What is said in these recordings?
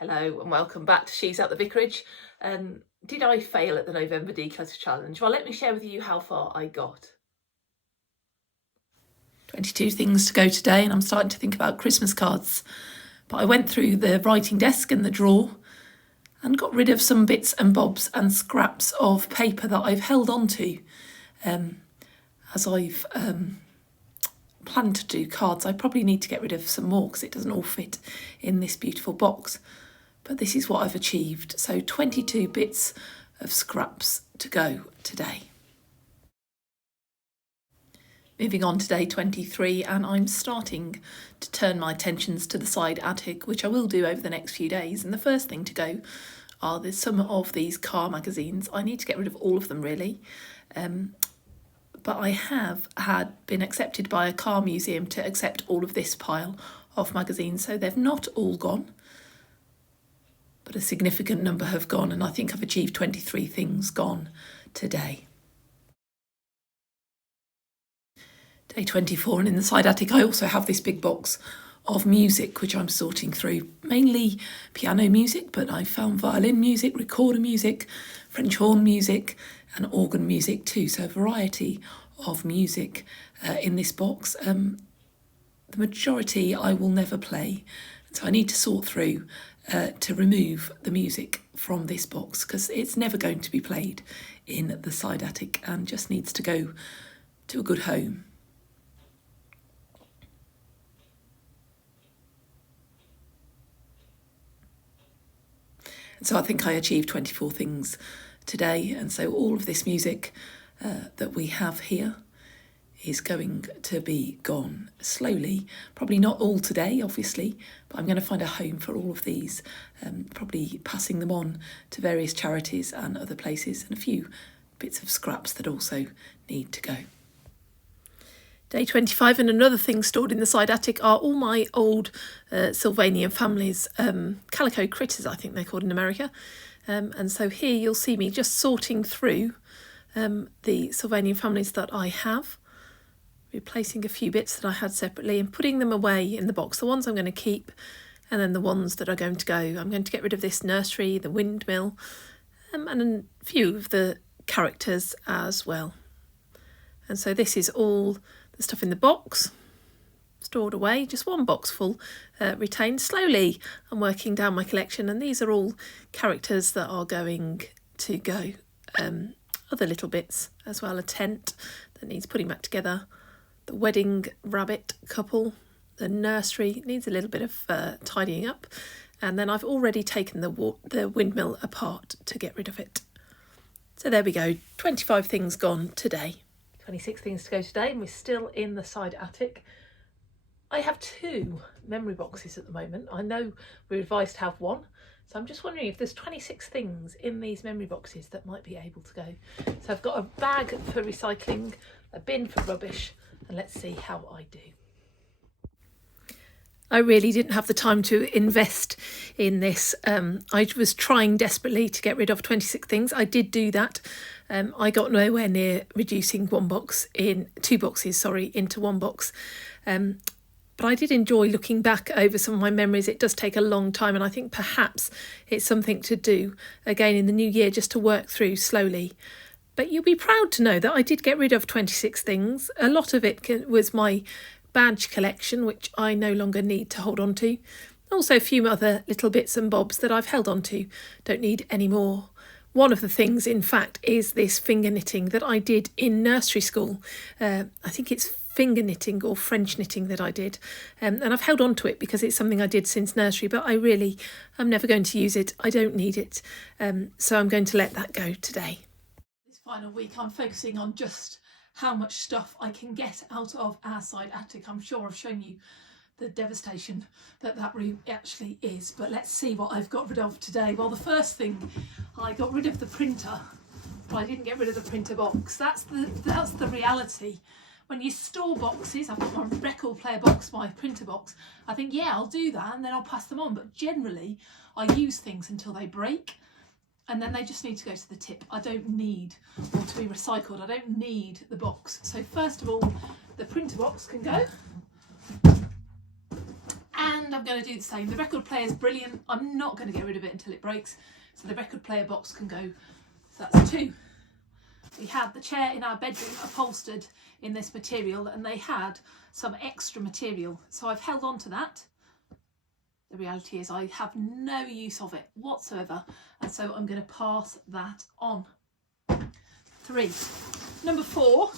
Hello and welcome back to She's at the Vicarage. Did I fail at the November Declutter Challenge? Well, let me share with you how far I got. 22 things to go today, and I'm starting to think about Christmas cards. But I went through the writing desk and the drawer and got rid of some bits and bobs and scraps of paper that I've held on to as I've planned to do cards. I probably need to get rid of some more because it doesn't all fit in this beautiful box. But this is what I've achieved. So 22 bits of scraps to go today. Moving on to day 23, and I'm starting to turn my attentions to the side attic, which I will do over the next few days. And the first thing to go are some of these car magazines. I need to get rid of all of them really. But I have been accepted by a car museum to accept all of this pile of magazines. So they've not all gone, but a significant number have gone, and I think I've achieved 23 things gone today. Day 24, and in the side attic I also have this big box of music which I'm sorting through, mainly piano music, but I found violin music, recorder music, French horn music and organ music too, so a variety of music in this box. The majority I will never play, so I need to sort through to remove the music from this box because it's never going to be played in the side attic and just needs to go to a good home. So I think I achieved 24 things today, and so all of this music that we have here is going to be gone slowly. Probably not all today, obviously, but I'm going to find a home for all of these, probably passing them on to various charities and other places, and a few bits of scraps that also need to go. Day 25, and another thing stored in the side attic are all my old Sylvanian families, calico critters I think they're called in America. And so here you'll see me just sorting through the Sylvanian families that I have, replacing a few bits that I had separately and putting them away in the box. The ones I'm going to keep, and then the ones that are going to go. I'm going to get rid of this nursery, the windmill, and a few of the characters as well. And so this is all the stuff in the box, stored away, just one box full, retained. Slowly I'm working down my collection, and these are all characters that are going to go. Other little bits as well, a tent that needs putting back together, the wedding rabbit couple, the nursery needs a little bit of tidying up, and then I've already taken the windmill apart to get rid of it. So there we go, 25 things gone today. 26 things to go today, and we're still in the side attic. I have 2 memory boxes at the moment. I know we're advised to have one, so I'm just wondering if there's 26 things in these memory boxes that might be able to go. So I've got a bag for recycling, a bin for rubbish, and let's see how I do. I really didn't have the time to invest in this. I was trying desperately to get rid of 26 things. I did do that. I got nowhere near reducing 2 boxes into one box. But I did enjoy looking back over some of my memories. It does take a long time, and I think perhaps it's something to do again in the new year, just to work through slowly. But you'll be proud to know that I did get rid of 26 things. A lot of it was my badge collection, which I no longer need to hold on to. Also a few other little bits and bobs that I've held on to, don't need any more. One of the things, in fact, is this finger knitting that I did in nursery school. I think it's finger knitting or French knitting that I did, and I've held on to it because it's something I did since nursery, but I'm never going to use it. I don't need it, so I'm going to let that go today. This final week I'm focusing on just how much stuff I can get out of our side attic. I'm sure I've shown you the devastation that room actually is, but let's see what I've got rid of today. Well, the first thing, I got rid of the printer, but I didn't get rid of the printer box. That's the reality. When you store boxes, I've got my record player box, my printer box, I think, yeah, I'll do that and then I'll pass them on, but generally I use things until they break, and then they just need to go to the tip. I don't need, or to be recycled, I don't need the box. So first of all, the printer box can go. And And I'm going to do the same. The record player is brilliant. I'm not going to get rid of it until it breaks. So the record player box can go. So that's 2. We had the chair in our bedroom upholstered in this material, and they had some extra material. So I've held on to that. The reality is I have no use of it whatsoever. And so I'm going to pass that on. 3. Number 4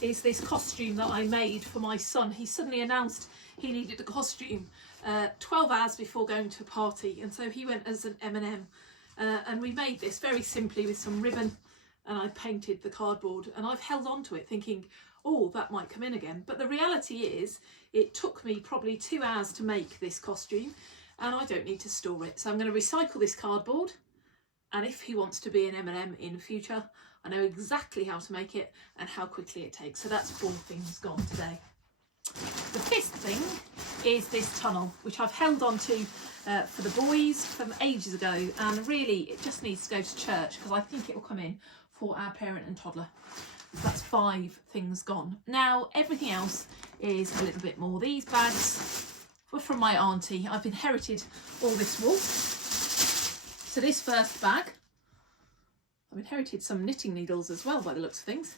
is this costume that I made for my son. He suddenly announced he needed a costume 12 hours before going to a party, and so he went as an M&M, and we made this very simply with some ribbon, and I painted the cardboard, and I've held on to it thinking, oh, that might come in again. But the reality is it took me probably 2 hours to make this costume, and I don't need to store it. So I'm going to recycle this cardboard, and if he wants to be an M&M in future, I know exactly how to make it and how quickly it takes. So that's 4 things gone today. The 5th thing is this tunnel, which I've held on to for the boys from ages ago, and really it just needs to go to church because I think it will come in for our parent and toddler. That's 5 things gone. Now everything else is a little bit more. These bags were from my auntie. I've inherited all this wool. So this first bag, I've inherited some knitting needles as well by the looks of things.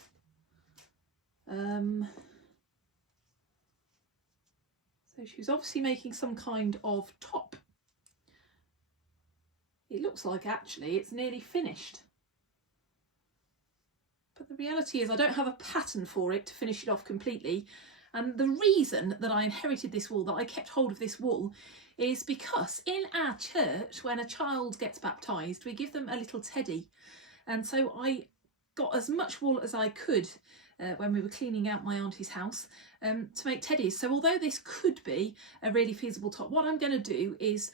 So she was obviously making some kind of top. It looks like actually it's nearly finished. But the reality is I don't have a pattern for it to finish it off completely. And the reason that I inherited this wool, that I kept hold of this wool, is because in our church, when a child gets baptised, we give them a little teddy. And so I got as much wool as I could when we were cleaning out my auntie's house to make teddies. So although this could be a really feasible top, what I'm going to do is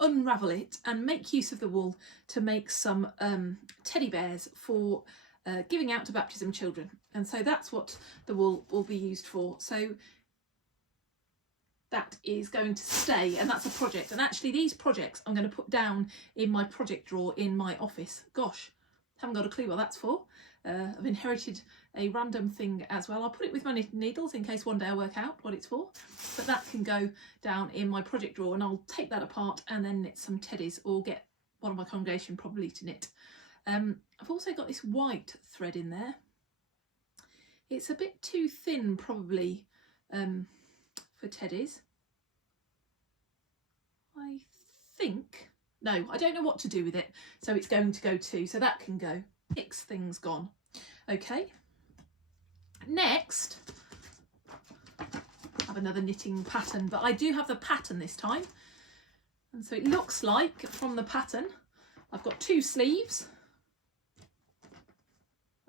unravel it and make use of the wool to make some teddy bears for giving out to baptism children. And so that's what the wool will be used for. So that is going to stay, and that's a project. And actually these projects I'm going to put down in my project drawer in my office. Gosh, haven't got a clue what that's for. I've inherited a random thing as well. I'll put it with my knitting needles in case one day I work out what it's for. But that can go down in my project drawer, and I'll take that apart and then knit some teddies, or get one of my congregation probably to knit. I've also got this white thread in there. It's a bit too thin probably for teddies. I think, no, I don't know what to do with it, so it's going to go too, so that can go. 6 things gone. Okay, next I have another knitting pattern, but I do have the pattern this time, and so it looks like from the pattern I've got 2 sleeves,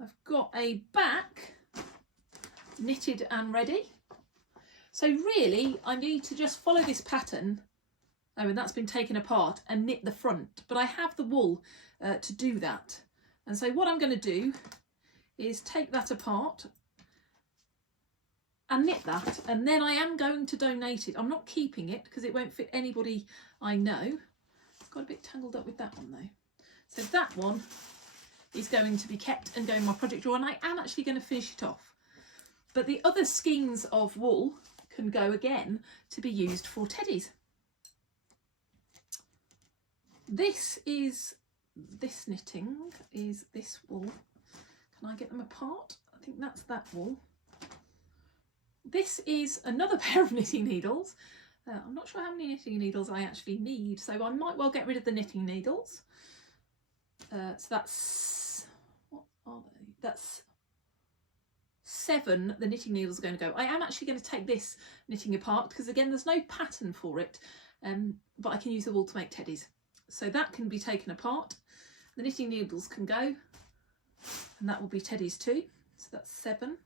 I've got a back knitted and ready. So really I need to just follow this pattern. Oh, and that's been taken apart, and knit the front, but I have the wool to do that. And so what I'm going to do is take that apart and knit that, and then I am going to donate it. I'm not keeping it because it won't fit anybody I know. It's got a bit tangled up with that one though. So that one is going to be kept and go in my project drawer, and I am actually going to finish it off. But the other skeins of wool can go again to be used for teddies. This knitting is this wool. Can I get them apart? I think that's that wool. This is another pair of knitting needles. I'm not sure how many knitting needles I actually need, so I might well get rid of the knitting needles. So that's, what are they? That's 7 the knitting needles are going to go. I am actually going to take this knitting apart because again there's no pattern for it, but I can use the wool to make teddies. So that can be taken apart. The knitting needles can go, and that will be teddies too. So that's 7.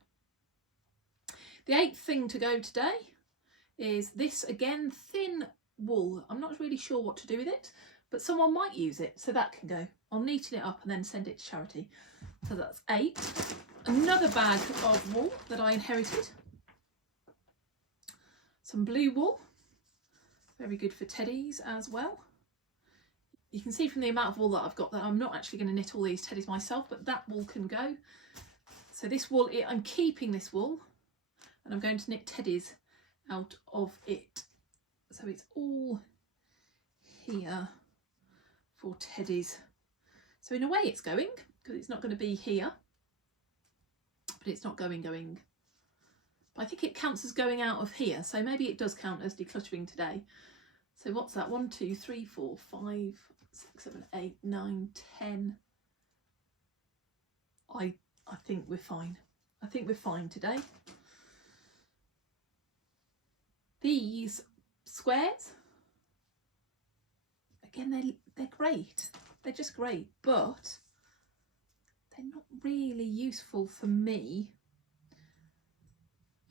The 8th thing to go today is this, again, thin wool. I'm not really sure what to do with it, but someone might use it, so that can go. I'll neaten it up and then send it to charity. So that's 8. Another bag of wool that I inherited. Some blue wool, very good for teddies as well. You can see from the amount of wool that I've got that I'm not actually going to knit all these teddies myself, but that wool can go. So this wool, I'm keeping this wool, and I'm going to knit teddies out of it. So it's all here for teddies. So in a way it's going, because it's not going to be here, but it's not going. But I think it counts as going out of here, so maybe it does count as decluttering today. So what's that? 1, 2, 3, 4, 5, 6, 7, 8, 9, 10. I think we're fine. I think we're fine today. These squares, again, they're great. They're just great, but they're not really useful for me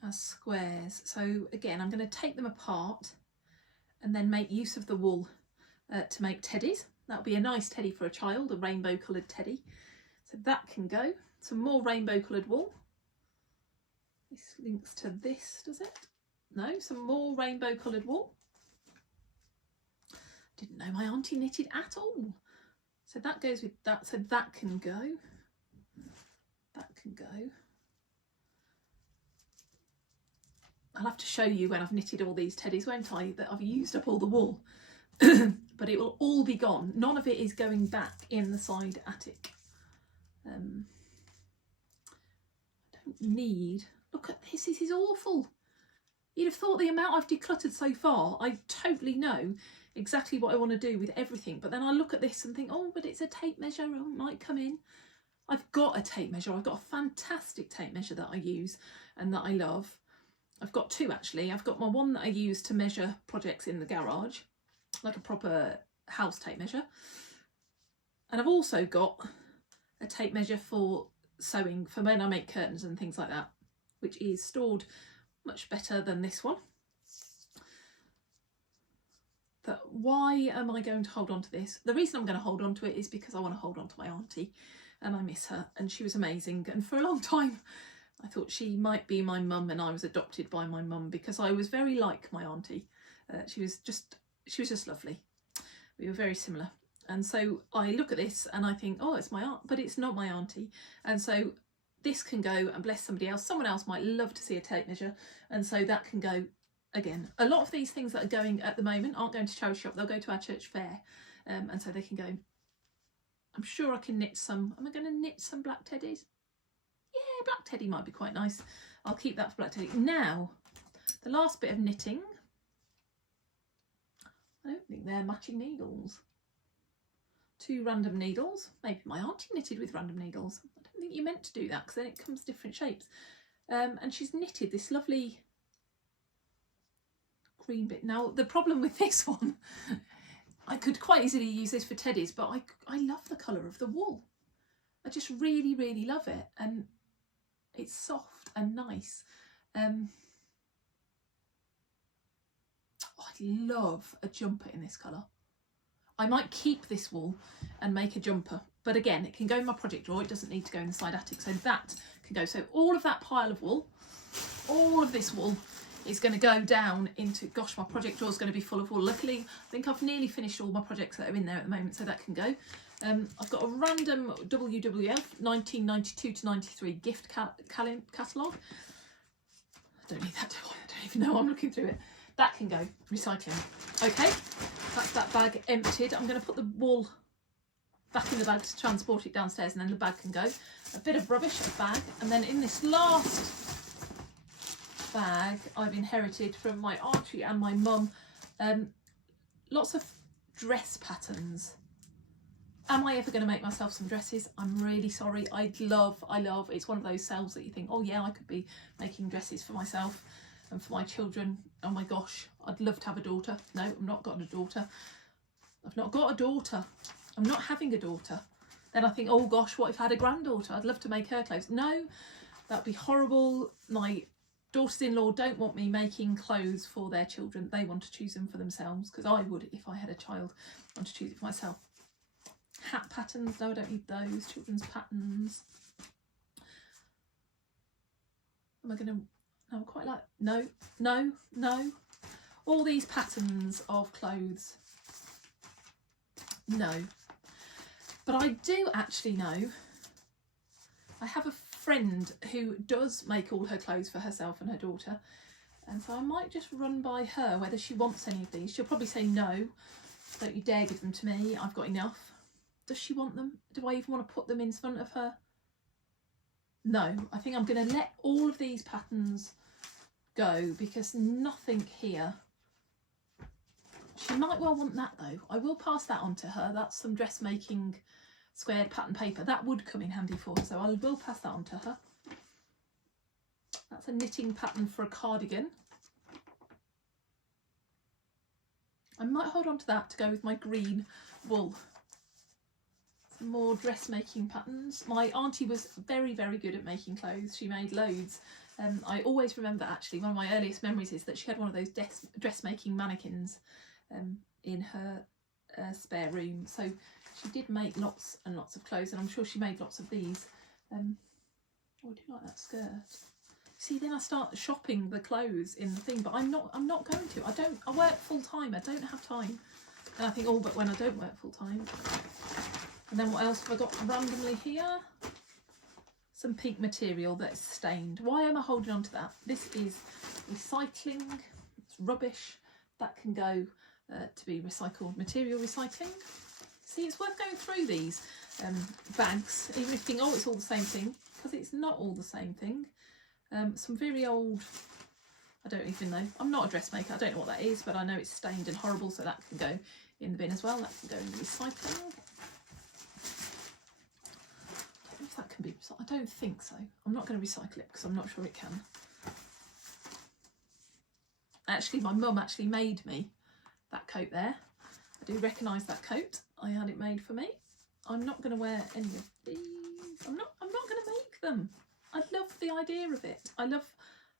as squares. So again, I'm going to take them apart and then make use of the wool to make teddies. That'll be a nice teddy for a child, a rainbow coloured teddy. So that can go. Some more rainbow coloured wool. This links to this, does it? No, some more rainbow coloured wool. Didn't know my auntie knitted at all. So that goes with that, so that can go. That can go. I'll have to show you when I've knitted all these teddies, won't I, that I've used up all the wool. But it will all be gone. None of it is going back in the side attic. I don't need, look at this is awful. You'd have thought the amount I've decluttered so far, I totally know exactly what I want to do with everything. But then I look at this and think, oh, but it's a tape measure, oh, it might come in. I've got a tape measure. I've got a fantastic tape measure that I use and that I love. I've got two actually. I've got my one that I use to measure projects in the garage, like a proper house tape measure. And I've also got a tape measure for sewing, for when I make curtains and things like that, which is stored much better than this one. But why am I going to hold on to this? The reason I'm going to hold on to it is because I want to hold on to my auntie and I miss her, and she was amazing. And for a long time I thought she might be my mum, and I was adopted by my mum because I was very like my auntie. She was just lovely. We were very similar. And so I look at this and I think, oh, it's my aunt, but it's not my auntie. And so this can go and bless somebody else. Someone else might love to see a tape measure, and so that can go again. A lot of these things that are going at the moment aren't going to charity shop, they'll go to our church fair, and so they can go. I'm sure I can knit some. Am I going to knit some black teddies? Yeah, black teddy might be quite nice. I'll keep that for black teddy. Now, the last bit of knitting. I don't think they're matching needles. 2 random needles. Maybe my auntie knitted with random needles. I don't think you're meant to do that because then it comes different shapes. And she's knitted this lovely green bit. Now, the problem with this one, I could quite easily use this for teddies, but I love the colour of the wool. I just really, really love it. And it's soft and nice. I love a jumper in this colour. I might keep this wool and make a jumper, but again, it can go in my project drawer. It doesn't need to go in the side attic, so that can go. So all of that pile of wool, all of this wool is going to go down into, gosh, my project drawer is going to be full of wool. Luckily, I think I've nearly finished all my projects that are in there at the moment, so that can go. I've got a random WWF 1992 to 93 gift catalogue. I don't need that, do I? I don't even know, I'm looking through it. That can go, recycling. Okay, that's that bag emptied. I'm going to put the wool back in the bag to transport it downstairs, and then the bag can go. A bit of rubbish, a bag, and then in this last bag I've inherited from my auntie and my mum, lots of dress patterns. Am I ever going to make myself some dresses? I'm really sorry. I love, it's one of those sales that you think, oh yeah, I could be making dresses for myself and for my children. Oh my gosh, I'd love to have a daughter. No, I've not got a daughter. I've not got a daughter. I'm not having a daughter. Then I think, oh gosh, what if I had a granddaughter? I'd love to make her clothes. No, that'd be horrible. My daughters-in-law don't want me making clothes for their children. They want to choose them for themselves, because I would, if I had a child, want to choose it for myself. Hat patterns, no, I don't need those. Children's patterns. Am I going to, no, quite like, no, no, no. All these patterns of clothes, no. But I do actually know, I have a friend who does make all her clothes for herself and her daughter. And so I might just run by her whether she wants any of these. She'll probably say no, don't you dare give them to me, I've got enough. Does she want them? Do I even want to put them in front of her? No, I think I'm going to let all of these patterns go because nothing here. She might well want that though. I will pass that on to her. That's some dressmaking squared pattern paper. That would come in handy for her, so I will pass that on to her. That's a knitting pattern for a cardigan. I might hold on to that to go with my green wool. Some more dressmaking patterns. My auntie was very, very good at making clothes. She made loads. I always remember actually, one of my earliest memories is that she had one of those dressmaking mannequins in her spare room. So she did make lots and lots of clothes, and I'm sure she made lots of these. Oh, I do like that skirt. See, then I start shopping the clothes in the thing, but I'm not going to. I work full time. I don't have time. And I think, oh, but when I don't work full time. And then what else have I got randomly here? Some pink material that's stained. Why am I holding on to that? This is recycling. It's rubbish. That can go to be recycled material recycling. See, it's worth going through these bags, even if you think, oh, it's all the same thing, because it's not all the same thing. Some very old, I don't even know, I'm not a dressmaker, I don't know what that is, but I know it's stained and horrible, so that can go in the bin as well. That can go in the recycling. I don't know if that can be recycled. I don't think so. I'm not going to recycle it because I'm not sure it can. Actually, my mum actually made me that coat there. I do recognise that coat. I had it made for me. I'm not going to wear any of these. I'm not going to make them. I love the idea of it.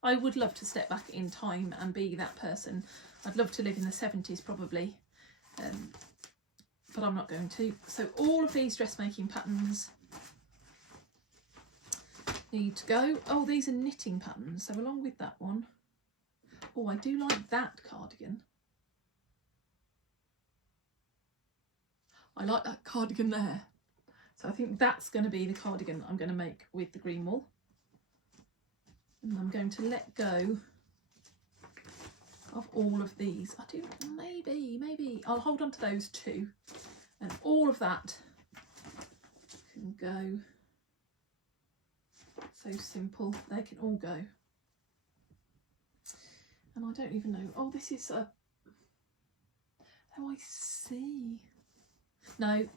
I would love to step back in time and be that person. I'd love to live in the 70s probably, but I'm not going to. So all of these dressmaking patterns need to go. Oh, these are knitting patterns, so along with that one. Oh, I do like that cardigan. I like that cardigan there. So I think that's going to be the cardigan I'm going to make with the green wool. And I'm going to let go of all of these. I do, maybe I'll hold on to those two, and all of that can go. So simple, they can all go. And I don't even know, oh, this is a, oh, I see. No,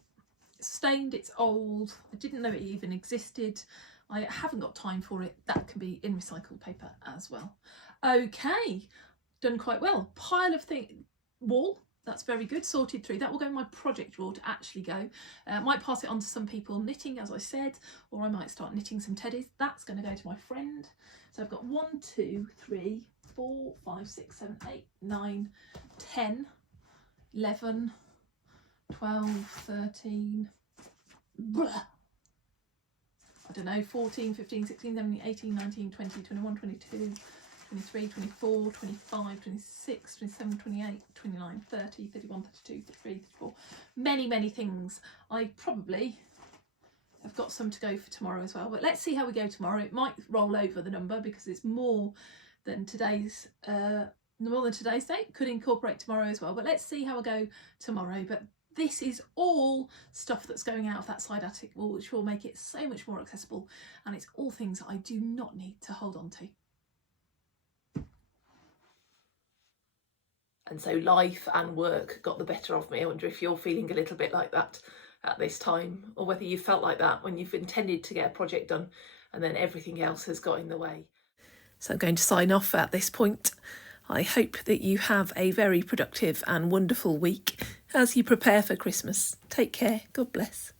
it's stained, it's old. I didn't know it even existed. I haven't got time for it. That can be in recycled paper as well. Okay, done quite well. Pile of wool, that's very good, sorted through. That will go in my project drawer to actually go. Might pass it on to some people knitting, as I said, or I might start knitting some teddies. That's going to go to my friend. So I've got 1, 2, 3, 4, 5, 6, 7, 8, 9, 10, 11, 12, 13, I don't know, 14, 15, 16, 17, 18, 19, 20, 21, 22, 23, 24, 25, 26, 27, 28, 29, 30, 31, 32, 33, 34. Many things. I probably have got some to go for tomorrow as well. But let's see how we go tomorrow. It might roll over the number because it's more than today's date. Could incorporate tomorrow as well. But let's see how I go tomorrow. But this is all stuff that's going out of that side attic wall, which will make it so much more accessible, and it's all things that I do not need to hold on to. And so life and work got the better of me. I wonder if you're feeling a little bit like that at this time, or whether you felt like that when you've intended to get a project done and then everything else has got in the way. So I'm going to sign off at this point. I hope that you have a very productive and wonderful week as you prepare for Christmas. Take care. God bless.